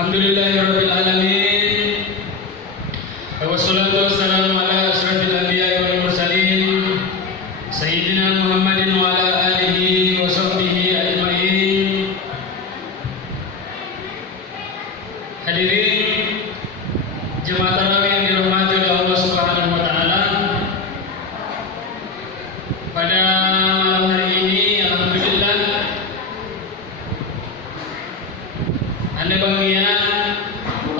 Alhamdulillahirabbil alamin. Wassalatu wassalamu ala asyrafil anbiya'i wal mursalin sayyidina Muhammadin wa ala alihi wa sahbihi ajmain. Hadirin jemaah tarawih yang dirahmati oleh Allah Subhanahu wa taala. Pada malam hari ini alhamdulillah anda bahagia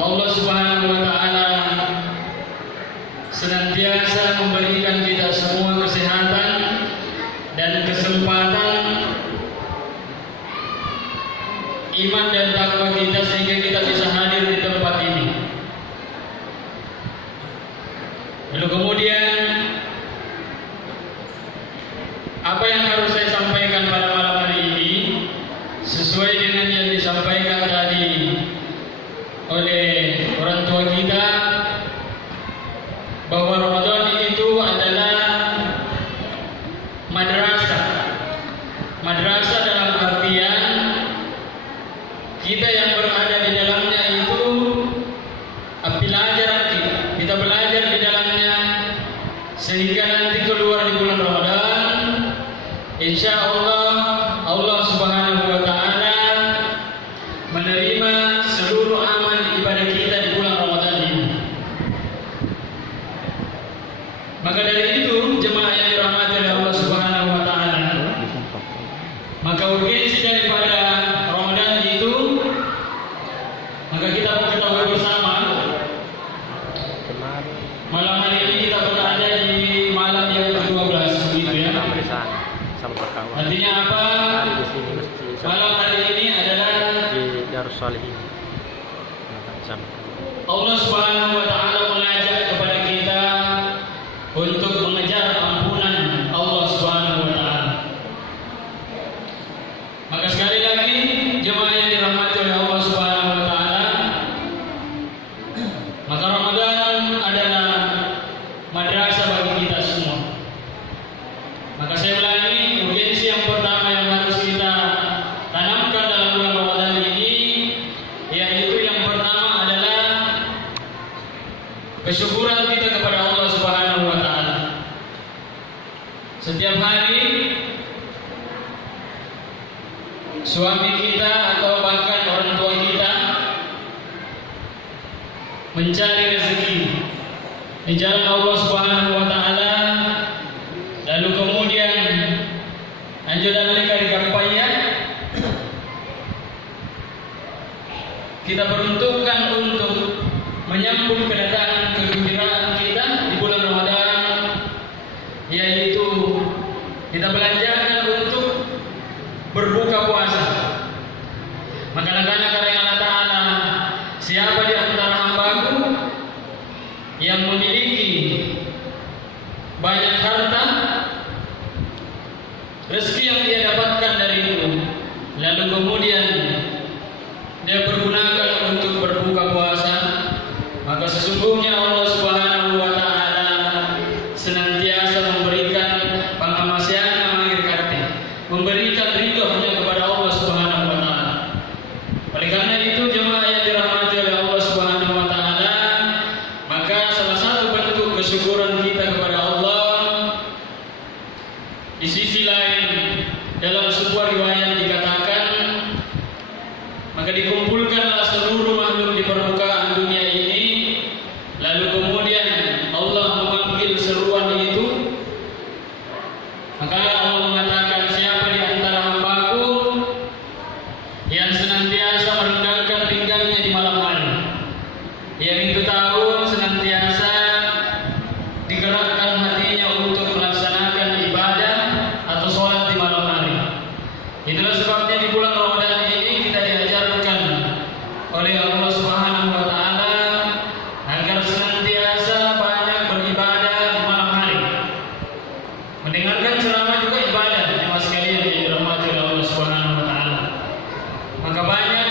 Allah Subhanahu wa taala senantiasa memberikan kita semua kesehatan dan kesempatan iman dan takwa kita sehingga kita bisa hadir di tempat ini. Lalu kemudian apa yang harus saya sampaikan pada malam hari ini sesuai dengan yang disampaikan tadi oleh orang tua kita, bahwa Ramadan itu adalah madrasah. Madrasah dalam artian kita yang berada di dalamnya itu pelajaran kita belajar di dalamnya sehingga nanti keluar di bulan Ramadan insya Allah Allah Subhanahu wa taala menerima seluruh amal ibadah kita di bulan Ramadan ini. Maka dari itu jemaah yang dirahmati oleh Allah Subhanahu wa taala, maka urgensi daripada Ramadan itu maka kita ketahui bersama malam hari ini kita berada di malam yang ke-12 begitu ya. Artinya apa? Malam hari ini adalah di Darus Shalihin. Allah Subhanahu wa taala mengajak kepada kita untuk mengejar ampunan Allah Subhanahu wa taala. Maka sekali lagi jemaah yang dirahmati oleh Allah Subhanahu wa taala, maka Ramadan adalah madrasah bagi kita semua. Maka saya ulangi, urgensi yang pertama yang harus kita tanamkan dalam bulan Ramadan ini, yaitu yang pertama adalah kesyukuran kita kepada Allah Subhanahu wa taala. Setiap hari suami kita atau bahkan orang tua kita mencari rezeki di jalan Allah Subhanahu wa taala, lalu kemudian anjuran mereka di kampanye kita peruntukkan untuk menyambut kedatangan kegembiraan kita di bulan Ramadan, yaitu kita belanjakan untuk berbuka puasa. Maka anak-anak kata Allah Ta'ala, siapa di antara hambaku yang memiliki banyak harta, rezeki yang dia dapatkan dari itu, lalu kemudian dia pergunakan untuk berbuka puasa, maka sesungguhnya Allah Subhanahu wa taala senantiasa memberikan pangamasyana mangirkati, memberikan ridhonya kepada Allah Subhanahu wa taala. Oleh karena itu jemaah yang dirahmati oleh Allah Subhanahu wa taala, maka salah satu bentuk kesyukuran kita kepada Allah, di sisi lain dalam sebuah riwayat dikatakan, maka dikumpulkanlah seluruh makhluk di permukaan dunia ini, lalu kemudian Allah memanggil seruan itu, maka Allah mengatakan, siapa di antara hambaku yang senantiasa merendahkan pinggangnya di malam hari, yang itu tahu senantiasa digerakkan hatinya untuk melaksanakan ibadah atau sholat di malam hari. Itulah sebabnya di bulan Ramadan ini kita diajarkan oleh Allah Subhanahu wa taala agar senantiasa banyak beribadah di malam hari. Mendengarkan ceramah juga ibadah, jemaah sekalian yang dirahmati oleh Allah Subhanahu wa taala. Maka banyak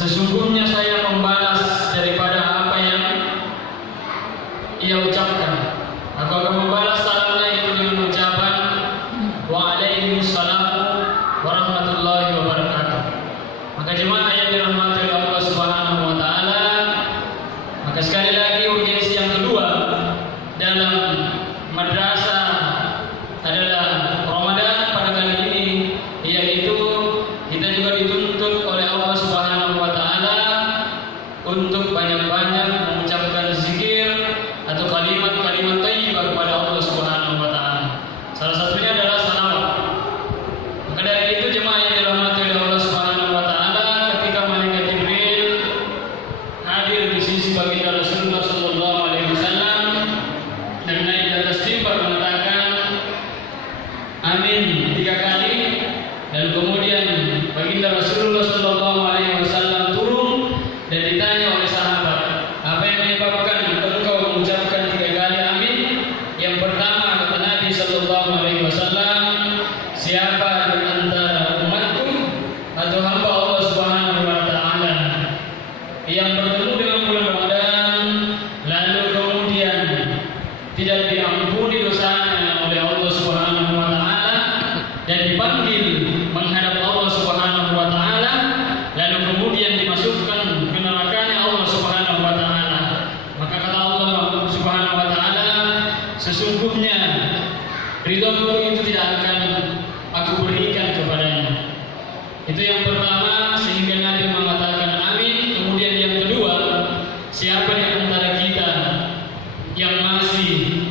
sesungguhnya saya membalas daripada apa yang ia ucapkan. Aku akan membalas salamnya itu dengan ucapan Waalaikumsalam warahmatullahi wabarakatuh. Maka jemaah yang dirahmati oleh Allah Subhanahu wa taala, maka sekali lagi urgensi yang kedua dalam madrasah adalah Ramadan pada kali ini, yaitu kita juga dituntut oleh Allah Subhanahu wa taala untuk banyak-banyak mengucapkan zikir atau kalimat-kalimat thayyibah kepada Allah Subhanahu wa taala. Salah satunya adalah salawat. Maka dari itu jemaah yang dirahmati oleh Allah Subhanahu wa taala, ketika malaikat Jibril hadir di sisi baginda Rasulullah sallallahu alaihi wasallam dan naik di atas mimbar mengatakan amin 3 kali, dan kemudian baginda Rasulullah sallallahu alaihi wasallam turun dan ditanya oleh sahabat, apa yang menyebabkan engkau mengucapkan 3 kali amin? Yang pertama kata Nabi sallallahu alaihi wasallam, siapa di antara umatku atau hamba Allah Subhanahu wa taala yang bertemu dengan bulan Ramadan lalu kemudian tidak diampuni dosanya oleh Allah Subhanahu wa taala dan dipanggil menghadap Allah Subhanahu wa taala lalu kemudian dimasukkan ke nerakanya Allah Subhanahu wa taala, maka kata Allah Subhanahu wa taala, sesungguhnya ridhoku itu tidak akan aku berikan kepadanya. Itu yang pertama, sehingga Nabi mengatakan amin. Kemudian yang kedua, siapa di antara kita yang masih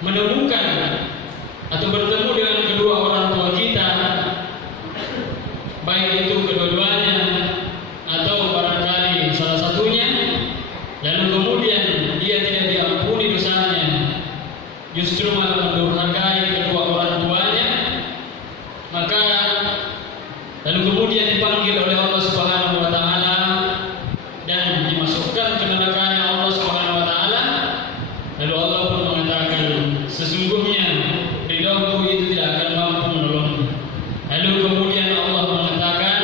menemukan atau bertemu dengan kedua orang tua kita, baik itu kedua-duanya atau barangkali salah satunya, lalu kemudian dia tidak diampuni dosanya, justru malah mendurhakai kedua orang tuanya, maka lalu kemudian dipanggil oleh Allah Subhanahu wa taala dan dimasukkan ke nerakanya Allah Subhanahu wa taala, lalu Allah pun mengatakan, sesungguhnya ridhoku itu tidak akan mampu menolongmu. Lalu kemudian Allah mengatakan,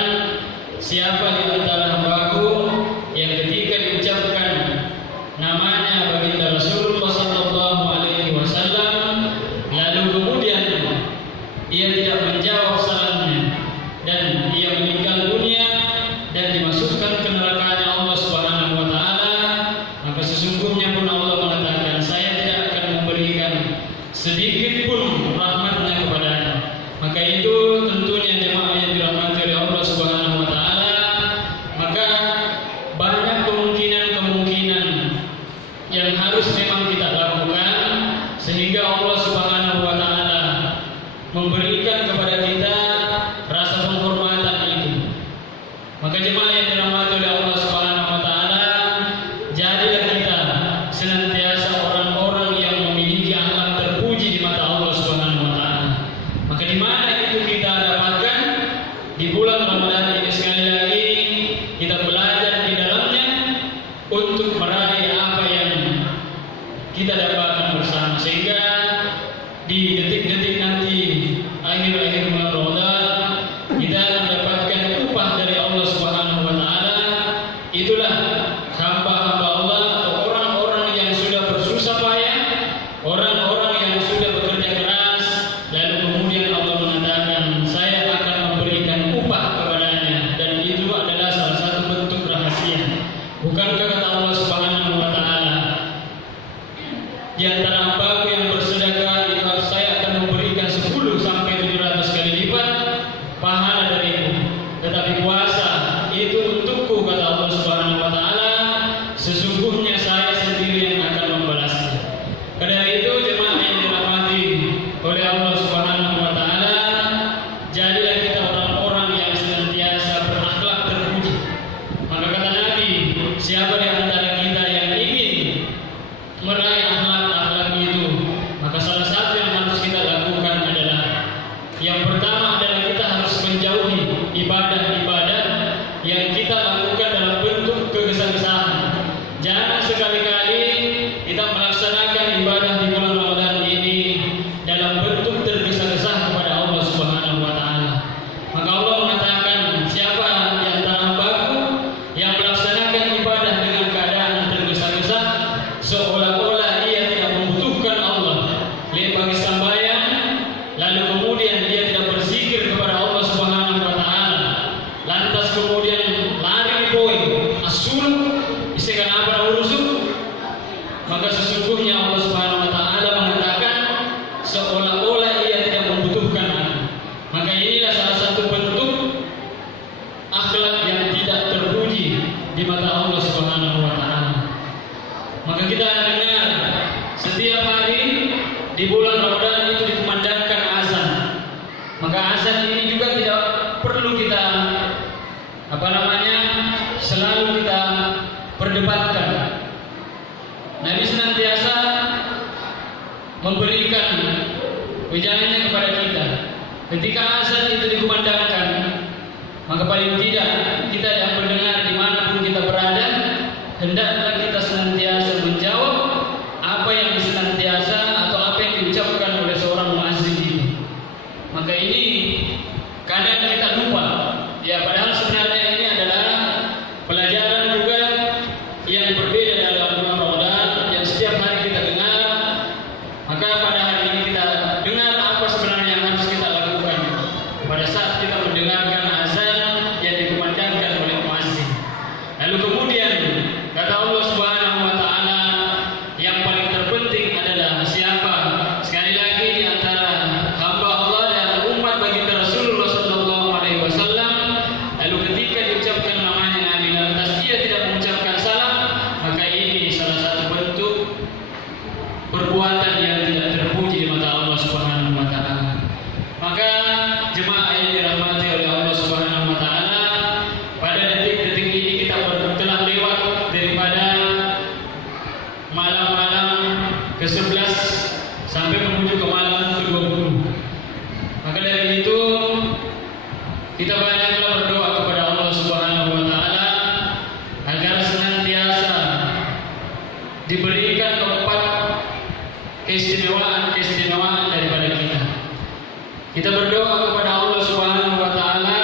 siapa di antara hambaku yang ketika diucapkan namanya baginda Rasulullah sallallahu alaihi wasallam lalu kemudian ia tidak menjawab salamnya dan ia meninggal dunia dan dimasukkan ke nerakanya Allah Subhanahu wa taala, maka sesungguhnya pun Allah mengatakan, saya tidak akan memberikan sedikit pun rahmatnya kepadanya. Maka itu tentunya jemaah yang dirahmati oleh Allah Subhanahu wa taala, maka banyak kemungkinan yang harus memang kita lakukan sehingga Allah Subhanahu wa taala memberikan kepada kita rasa penghormatan itu. Maka jemaah yang dirahmati oleh Allah Subhanahu wa taala, jadilah kita senantiasa orang-orang yang memiliki akhlak terpuji di mata Allah Subhanahu wa taala. Maka di mana itu kita dapatkan? Di bulan Ramadan ini sekali lagi kita belajar di dalamnya untuk meraih apa yang kita dapatkan bersama, sehingga di detik-detik nanti akhir-akhir bulan Ramadan kita mendapatkan upah dari Allah Subhanahu wa taala. Itulah hamba-hamba Allah atau orang-orang yang sudah bersusah payah, orang-orang yang sudah bekerja keras, lalu kemudian Allah mengatakan, saya akan memberikan upah kepadanya, dan itu adalah salah satu bentuk selalu kita perdebatkan. Nabi senantiasa memberikan wejangannya kepada kita. Ketika azan itu dikumandangkan, maka paling tidak kita yang mendengar dimanapun kita berada, hendaklah kita senantiasa menjawab apa yang senantiasa atau apa yang diucapkan oleh seorang muazzin itu. Maka ini kadang kita lupa, ya, padahal sebenarnya ini adalah pelajaran juga yang berbeda dalam bulan Ramadan yang setiap hari kita dengar. Maka pada hari ini kita dengar apa sebenarnya yang harus kita lakukan pada saat kita mendengarkan azan yang dikumandangkan oleh muazzin. Lalu kemudian kata Allah Subhanahu wa taala, yang paling terpenting adalah siapa? Sekali lagi di antara hamba Allah dan umat baginda Rasulullah sallallahu alaihi wasallam, lalu ketika diucapkan namanya Nabi lantas dia tidak mengucapkan salam, maka ini salah satu bentuk perbuatan yang tidak terpuji di mata Allah Subhanahu wa taala. Maka jemaah yang dirahmati oleh Allah Subhanahu wa taala, pada detik-detik ini kita telah lewat daripada malam-malam ke-11 sampai menuju ke malam ke-20. Maka dari itu kita banyaklah berdoa kepada Allah Subhanahu wa taala agar senantiasa diberikan keempat keistimewaan daripada kita. Kita berdoa kepada Allah Subhanahu wa taala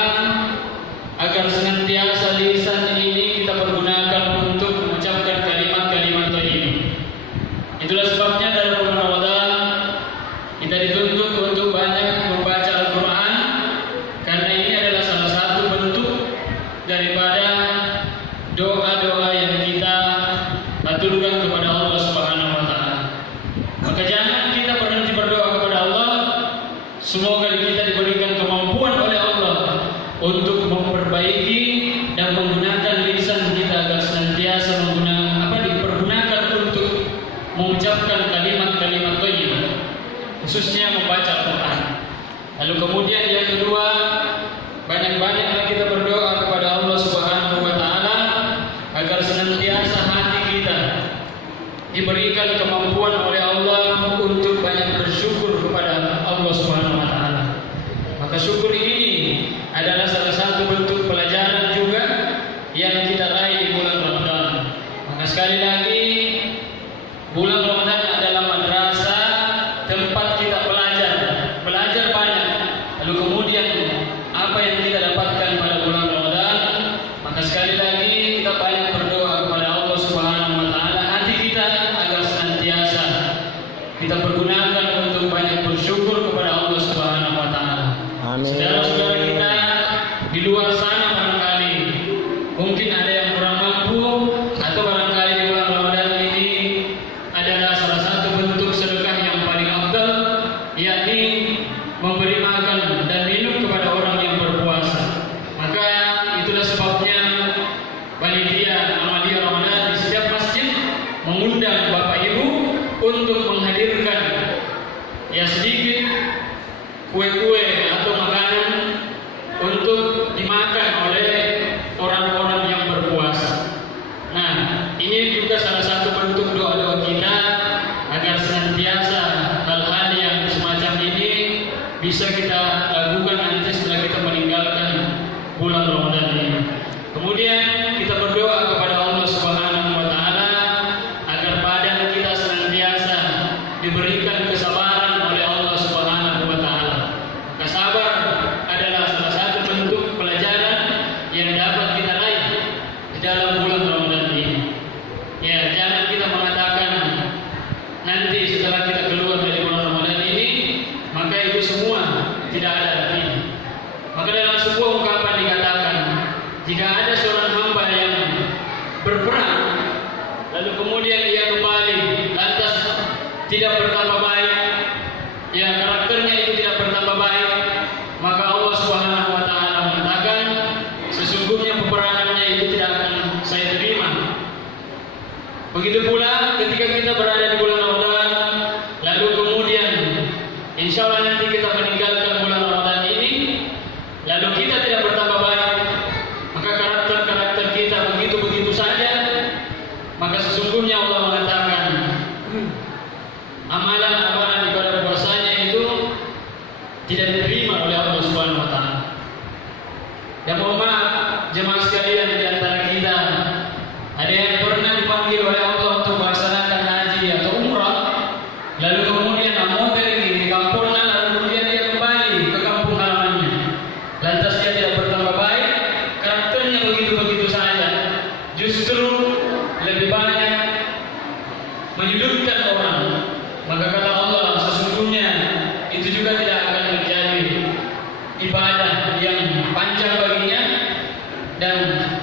agar senantiasa lisan ini kita pergunakan untuk mengucapkan kalimat-kalimat thayyibah. Itulah sebabnya dalam bulan Ramadan kita dituntut untuk banyak membaca Al-Qur'an, karena ini adalah salah satu bentuk daripada doa-doa yang kita aturkan kepada Allah Subhanahu wa taala. Maka jangan kita berhenti berdoa kepada Allah. Semoga kita diberikan kemampuan oleh Allah untuk memperbaiki dan menggunakan lisan kita agar senantiasa dipergunakan untuk mengucapkan kalimat-kalimat thayyibah, khususnya membaca Al-Qur'an. Lalu kemudian yang kedua, banyak-banyaklah kita berdoa kepada Allah Subhanahu wa taala agar senantiasa hati kita diberikan kemampuan oleh Allah untuk banyak bersyukur kepada Allah Subhanahu wa taala. Maka syukur ini adalah salah satu bentuk pelajaran juga yang kita raih di bulan Ramadan. Maka sekali lagi, bulan Ramadan adalah madrasah, tempat kita belajar banyak. Lalu kemudian apa yang kita dapatkan pada bulan Ramadan, maka sekali lagi kita banyak berdoa kepada Allah Subhanahu wa taala, hati kita agar senantiasa kita pergunakan untuk banyak bersyukur kepada Allah Subhanahu wa taala. Amin. Saudara-saudara kita di luar sana barangkali mungkin ada yang kurang mampu, atau barangkali di bulan Ramadan ini adalah salah satu bentuk sedekah yang paling afdal, yakni memberi makan dan minum kepada orang yang berpuasa. Maka itulah sebabnya panitia Amalia Ramadan di setiap masjid mengundang Bapak Ibu untuk menghadirkan ya sedikit kue-kue atau makanan untuk dimakan oleh orang-orang yang berpuasa. Nah, ini juga salah satu bentuk doa-doa kita agar senantiasa hal-hal yang semacam ini bisa kita lakukan nanti setelah kita meninggalkan bulan Ramadan ini. Kemudian kita berdoa kepada Allah Subhanahu wa taala agar badan kita senantiasa diberikan kesabaran oleh Allah Subhanahu wa taala. Kesabar adalah salah satu bentuk pelajaran yang dapat kita raih di dalam bulan Ramadan ini. Ya, jangan kita mengatakan nanti setelah kita keluar dari bulan Ramadan ini, maka itu semua tidak ada artinya. Maka dalam sebuah ungkapan dikatakan, jika ada seorang hamba yang berperang, lalu kemudian dia kembali lantas tidak bertambah baik, ya karakternya itu tidak bertambah baik, maka Allah Subhanahu wa taala mengatakan sesungguhnya peperangannya itu tidak akan saya terima. Begitu pula ketika kita berada di bulan Ramadan, lalu kemudian insya Allah nanti kita meninggalkan bulan Ramadan ini, lalu kita tidak bertambah baik, maka karakter-karakter kita jemaah sekalian di antara kita, ada yang pernah dipanggil oleh Allah untuk melaksanakan haji atau umrah, lalu kemudian mau pergi di kampungnya, lalu kemudian dia kembali ke kampung halamannya. Lantas dia tidak bertambah baik, karakternya begitu-begitu saja. Justru lebih banyak menyudutkan orang. Maka kata Allah, sesungguhnya itu juga tidak akan menjadi ibadah yang panjang baginya, dan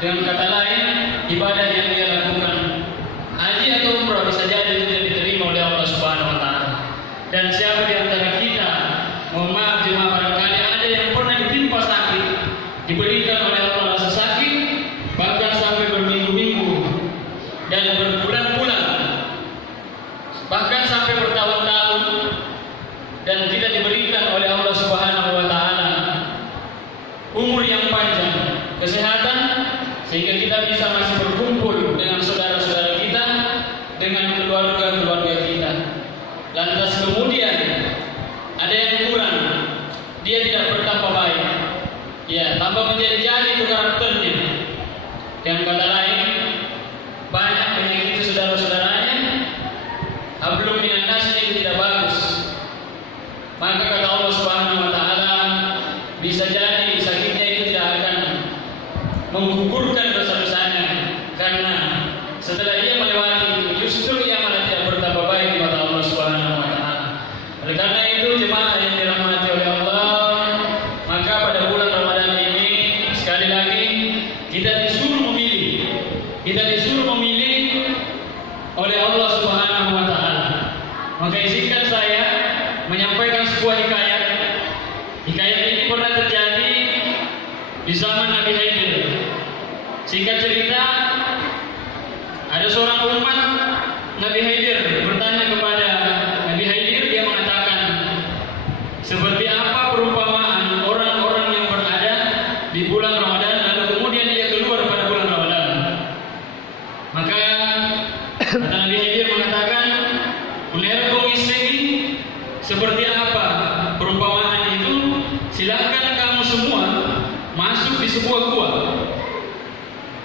dengan kata lain ibadah yang dia lakukan, haji atau umrah, bisa jadi tidak diterima oleh Allah Subhanahu wa taala. Dan siapa di antara kita, mohon maaf jemaah, barangkali ada yang pernah ditimpa sakit, diberikan oleh Allah rasa sakit, bahkan sampai berminggu-minggu dan berbulan-bulan, bahkan sampai bertahun-tahun, dan tidak diberikan oleh Allah Subhanahu wa taala umur yang panjang, kesehatan, sehingga kita bisa masih berkumpul dengan saudara-saudara kita, dengan keluarga-keluarga kita. Lantas kemudian ada yang kurang, dia tidak bertambah baik, ya, tambah menjadi-jadi itu karakternya. Yang kata lain, banyak menyakiti saudara-saudaranya, hablum minan nas, itu tidak bagus. Maka kata Allah Subhanahu wa taala, bisa jadi sakitnya itu tidak akan menggugurkan dosa-dosanya, karena setelah ia melewati itu justru ia malah tidak bertambah baik di mata Allah Subhanahu wa taala. Oleh karena itu jemaah yang dirahmati oleh Allah, maka pada bulan Ramadan ini sekali lagi kita disuruh memilih. Kita disuruh memilih oleh Allah Subhanahu wa taala. Maka izinkan saya menyampaikan sebuah hikayat. Hikayat ini pernah terjadi di zaman Nabi Khidir. Singkat cerita, ada seorang umat Nabi Khidir bertanya kepada Nabi Khidir. Dia mengatakan, seperti apa perumpamaan orang-orang yang berada di bulan Ramadan, lalu kemudian dia keluar pada bulan Ramadan. Maka kata Nabi Khidir mengatakan, "Unerkum isini, seperti apa perumpamaan itu? Silakan kamu semua masuk di sebuah gua.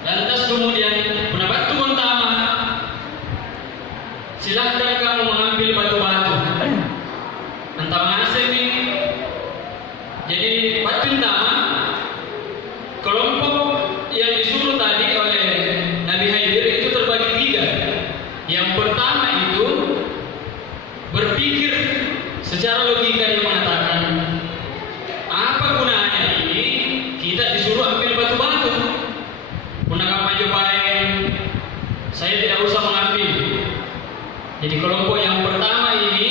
Lantas kemudian penabatu pertama, silakan kamu mengambil batu-batu. Entah mengasih nih. Jadi batu pertama, kelompok yang disuruh tadi oleh Nabi Khidir itu terbagi tiga. Yang pertama itu berpikir secara logika, yang mengatakan, apa gunanya ini kita disuruh ambil batu-batu? Gunakan Majapahit, saya tidak usah mengambil. Jadi kelompok yang pertama ini,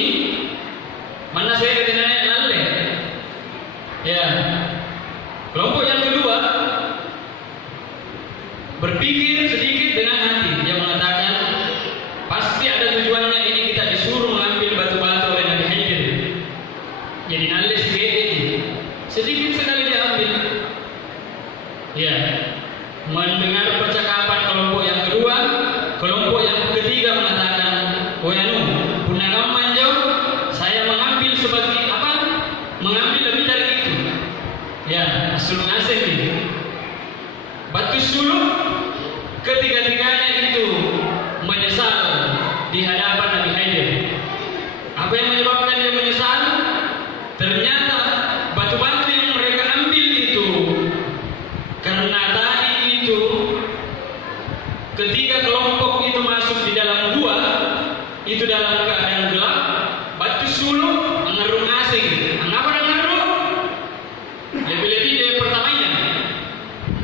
mana saya ketenangan nalle. Ya. Kelompok yang kedua berpikir sedikit dengan hati. Dia mengatakan, pasti ada tujuannya ini kita disuruh mengambil batu-batu oleh Nabi Khidir. Jadi nalle sedikit sekali diambil. Ya. Mendengar percakapan kelompok yang kedua, kelompok yang ketiga mengatakan, "Oh ya nu, punagam manjau, saya mengambil sebagai apa? Mengambil lebih dari itu." Ya, sulung asing ini. Batu sulung, ketiga-tiganya itu menyesal di hadapan Nabi Khidir. Apa yang menyebabkan dia menyesal? Ternyata batu-batu yang mereka ambil itu, karena tadi itu ketika kelompok itu masuk di dalam gua, itu dalam keadaan gelap, batu sulung mengerung asing. Kenapa mengerung? Lebih-lebih dari pertamanya,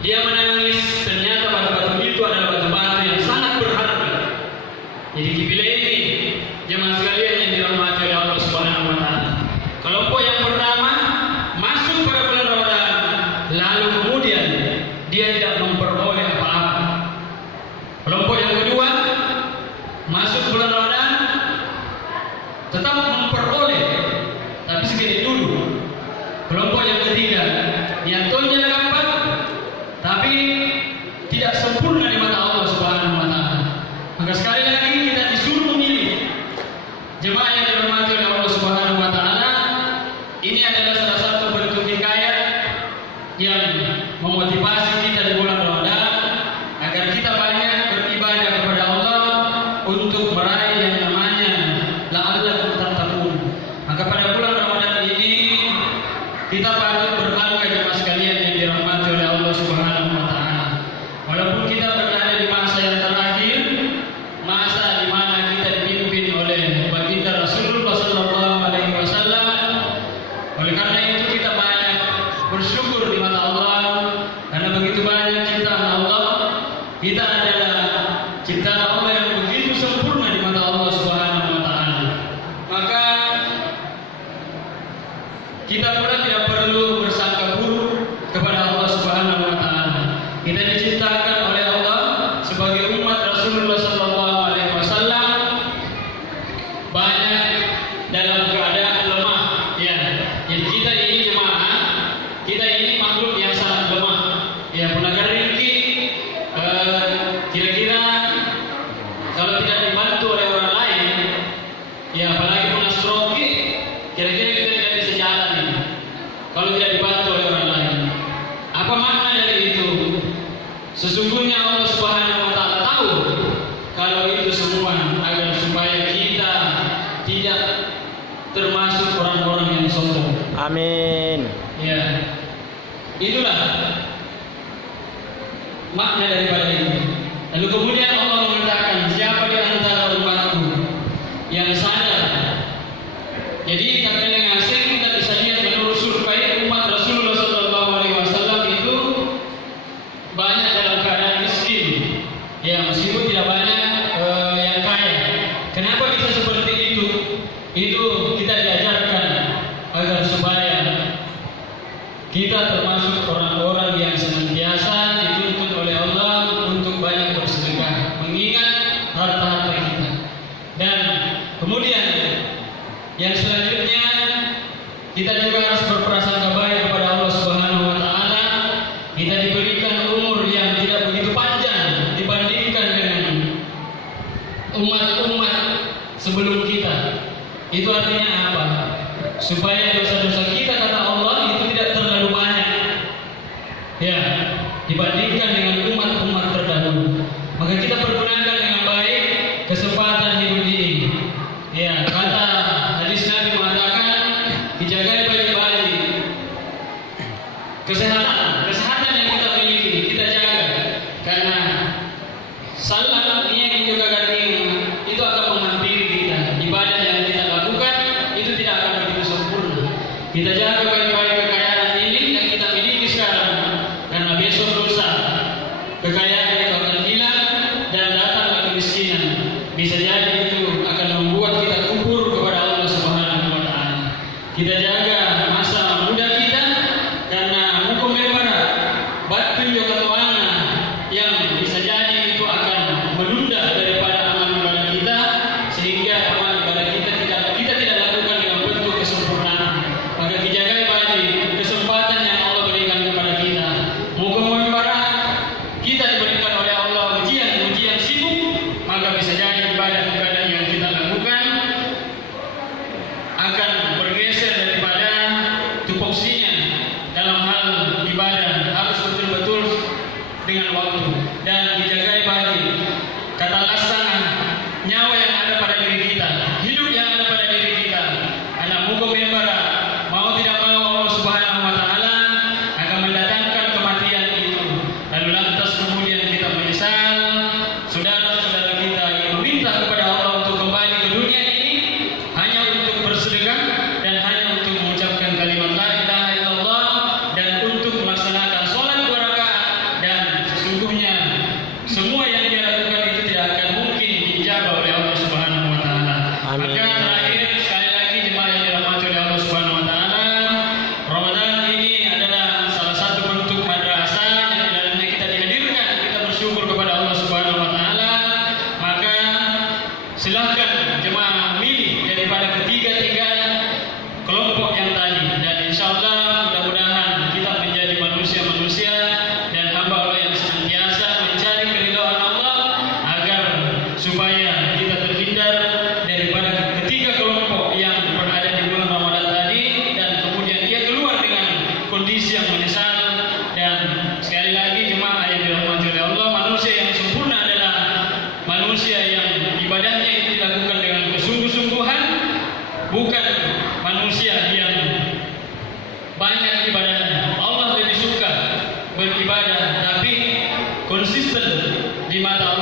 dia menangis. Ternyata batu-batu itu adalah batu-batu yang sangat berharga. Jadi dipilih ini jemaah sekalian yang dirahmati oleh Allah Subhanahu wa taala. Kelompok yang pertama masuk pada bulan Ramadan, lalu kemudian dia tidak memperoleh apa-apa. Kelompok yang kedua masuk bulan Ramadan, tetap memperoleh, tapi sedikit dulu. Kelompok yang ketiga, niatnya gampang, tapi tidak sempurna di mata Allah Subhanahu wa taala. Maka sekali lagi kita disuruh memilih. Jemaah yang dirahmati oleh Allah Subhanahu wa taala, ini adalah salah satu bentuk hikayat yang memotivasi kita di bulan banyak ciptaan Allah, kita adalah ciptaan Allah yang begitu sempurna di mata Allah Subhanahu wa taala. Maka kita pula tidak perlu bersangka buruk kepada Allah Subhanahu wa taala. Kita diciptakan oleh Allah sebagai umat Rasulullah sallallahu alaihi wasallam banyak dalam keadaan lemah, ya. Jadi kita ini jemaah, kita ini makhluk yang sangat lemah. Ya, gunakan rezeki kira-kira kalau tidak dibantu oleh orang lain, ya apalagi punya stroke, kira-kira kita tidak bisa jalan ini. Kalau tidak dibantu oleh orang lain. Apa makna dari itu? Sesungguhnya Allah Subhanahu wa taala tahu kalau itu semua agar supaya kita tidak termasuk orang-orang yang sombong. Amin. Ya. Itulah makna daripada itu. Lalu kemudian Allah mengatakan, siapa di antara umatku yang sadar. Jadi kata yang asing kita bisa lihat menurut survei umat Rasulullah SAW itu banyak dalam keadaan miskin. Ya, meskipun tidak banyak yang kaya. Kenapa bisa seperti itu? Itu kita diajarkan agar supaya kita termasuk orang-orang yang senantiasa dituntut oleh Allah untuk banyak bersedekah, mengingat harta-harta kita. Dan kemudian yang selanjutnya kita juga harus berprasangka baik kepada Allah Subhanahu wa taala. Kita diberikan umur yang tidak begitu panjang dibandingkan dengan umat-umat sebelum kita. Itu artinya apa? Supaya dosa-dosa kita kata Allah itu tidak terlalu banyak, ya, dibandingkan dengan umat-umat terdahulu. Maka kita pergunakan dengan baik kesempatan hidup ini. Ya, kata hadis Nabi mengatakan, dijaga baik-baik kesehatan yang kita miliki, kita jaga, karena salah yang juga gantinya itu akan menghampiri kita. Ibadah yang kita lakukan itu tidak akan begitu sempurna. Kita jaga baik-baik kekayaan ini yang kita miliki sekarang, karena besok lusa kekayaan itu akan hilang dan datanglah kemiskinan. Bisa jadi itu akan membuat kita kufur kepada Allah Subhanahu wa taala. Kita jaga masa muda kita, karena hukum membara batin juga tuana yang bisa jadi itu akan menunda daripada amal ibadah kita, sehingga amal ibadah kita tidak lakukan dengan bentuk kesempurnaan. Maka dijaga baik kesempatan yang Allah berikan kepada kita. Hukum membara kita diberikan oleh Allah ujian sibuk, maka bisa jadi ibadah-ibadah yang kita lakukan akan bergeser daripada tupoksinya dalam hal ibadah. Harus betul-betul dengan waktu dan dijaga baik kata laksana nyawa yang ada pada diri kita, hidup yang ada pada diri kita. Anak hukum membara mau tidak mau Allah Subhanahu wa taala akan mendatangkan kematian itu. Lalu lantas kemudian kita menyesal, saudara-saudara kita yang meminta kepada Allah untuk kembali ke dunia ini hanya untuk bersedekah dan hanya untuk mengucapkan kalimat la ilaha illallah dan untuk melaksanakan sholat 2 rakaat, dan sesungguhnya semua yang dia lakukan itu tidak akan mungkin diijabah oleh Allah Subhanahu wa taala. Amin. Maka terakhir sekali lagi jemaah yang dirahmati oleh Allah Subhanahu wa taala, Ramadan ini adalah salah satu bentuk madrasah yang di dalamnya kita dihadirkan, kita bersyukur kepada Allah Subhanahu wa taala. Maka silahkan jemaah milih daripada ketiga-tiga kelompok yang tadi, dan insyaallah mudah-mudahan kita menjadi manusia-manusia dan hamba Allah yang senantiasa mencari keridhaan Allah, agar supaya kita terhindar daripada ketiga kelompok yang berada di bulan Ramadan tadi, dan kemudian dia keluar dengan kondisi yang menyesal. Dan sekali lagi jemaah yang dirahmati oleh Allah, manusia yang sempurna adalah manusia yang ibadahnya itu dilakukan dengan kesungguh-sungguhan, bukan manusia yang banyak ibadahnya. Allah lebih suka beribadah tapi konsisten di mata